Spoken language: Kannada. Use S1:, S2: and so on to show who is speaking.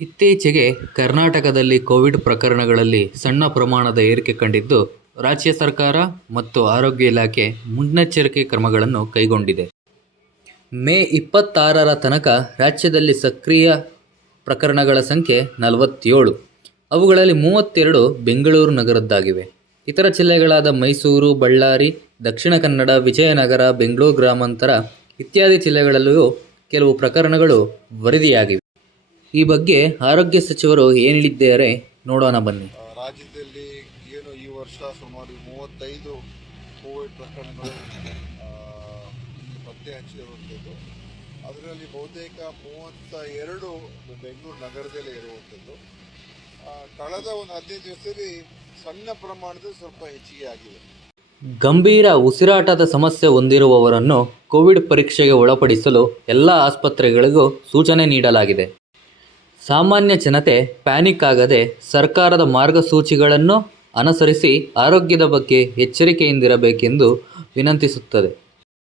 S1: ಇತ್ತೀಚೆಗೆ ಕರ್ನಾಟಕದಲ್ಲಿ ಕೋವಿಡ್ ಪ್ರಕರಣಗಳಲ್ಲಿ ಸಣ್ಣ ಪ್ರಮಾಣದ ಏರಿಕೆ ಕಂಡಿದ್ದು, ರಾಜ್ಯ ಸರ್ಕಾರ ಮತ್ತು ಆರೋಗ್ಯ ಇಲಾಖೆ ಮುನ್ನೆಚ್ಚರಿಕೆ ಕ್ರಮಗಳನ್ನು ಕೈಗೊಂಡಿದೆ. ಮೇ ಇಪ್ಪತ್ತಾರರ ತನಕ ರಾಜ್ಯದಲ್ಲಿ ಸಕ್ರಿಯ ಪ್ರಕರಣಗಳ ಸಂಖ್ಯೆ ನಲವತ್ತೇಳು. ಅವುಗಳಲ್ಲಿ ಮೂವತ್ತೆರಡು ಬೆಂಗಳೂರು ನಗರದ್ದಾಗಿವೆ. ಇತರ ಜಿಲ್ಲೆಗಳಾದ ಮೈಸೂರು, ಬಳ್ಳಾರಿ, ದಕ್ಷಿಣ ಕನ್ನಡ, ವಿಜಯನಗರ, ಬೆಂಗಳೂರು ಗ್ರಾಮಾಂತರ ಇತ್ಯಾದಿ ಜಿಲ್ಲೆಗಳಲ್ಲಿಯೂ ಕೆಲವು ಪ್ರಕರಣಗಳು ವರದಿಯಾಗಿವೆ. ಈ ಬಗ್ಗೆ ಆರೋಗ್ಯ ಸಚಿವರು ಏನು ಹೇಳಿದ್ದಾರೆ ನೋಡೋಣ ಬನ್ನಿ.
S2: ರಾಜ್ಯದಲ್ಲಿ ಏನು ಈ ವರ್ಷ ಸುಮಾರು ಮೂವತ್ತೈದು ಕೋವಿಡ್ ಪ್ರಕರಣಗಳು ಪತ್ತೆ ಹಚ್ಚಿರುವಂಥದ್ದು. ಅದರಲ್ಲಿ ಬಹುತೇಕ ಮೂವತ್ತ ಎರಡು ಬೆಂಗಳೂರು ನಗರದಲ್ಲಿ ಇರುವಂಥದ್ದು. ಕಳೆದ ಒಂದು ಹದಿನೈದು ದಿವಸದಲ್ಲಿ ಸಣ್ಣ ಪ್ರಮಾಣದಲ್ಲಿ ಸ್ವಲ್ಪ ಹೆಚ್ಚಿಗೆ ಆಗಿದೆ.
S1: ಗಂಭೀರ ಉಸಿರಾಟದ ಸಮಸ್ಯೆ ಹೊಂದಿರುವವರನ್ನು ಕೋವಿಡ್ ಪರೀಕ್ಷೆಗೆ ಒಳಪಡಿಸಲು ಎಲ್ಲ ಆಸ್ಪತ್ರೆಗಳಿಗೂ ಸೂಚನೆ ನೀಡಲಾಗಿದೆ. ಸಾಮಾನ್ಯ ಜನತೆ ಪ್ಯಾನಿಕ್ ಆಗದೆ ಸರ್ಕಾರದ ಮಾರ್ಗಸೂಚಿಗಳನ್ನು ಅನುಸರಿಸಿ ಆರೋಗ್ಯದ ಬಗ್ಗೆ ಎಚ್ಚರಿಕೆಯಿಂದಿರಬೇಕೆಂದು ವಿನಂತಿಸುತ್ತದೆ.